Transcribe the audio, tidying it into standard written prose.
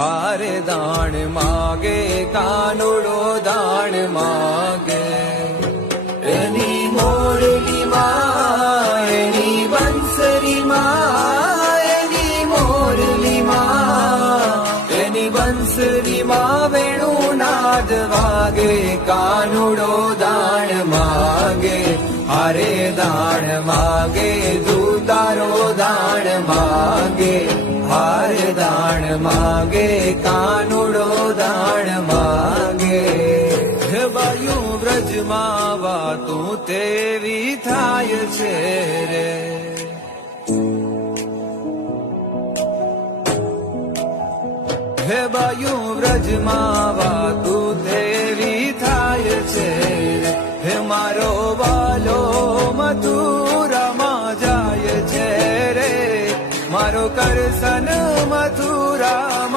હારે દાણ માગે કાનુડો દાણ માગે એની મોરલીમાં એની બંસરીમાં એની મોરલીમાં એની બંસરીમાં વેણું નાદ વાગે કાનુડો દાણ માગે હારે દાણ માગે દૂતારો દાણ માગે હારે દાણ માગે કાનુડો દાણ માગે હે બાયું વ્રજમાં વાતું તેવી થાય છે રે હે બાયું વ્રજમાં વાતું તેવી થાય છે રે હે મારો વાલો મથુરામાં જાય છે રે મારો કરસન મથુરામાં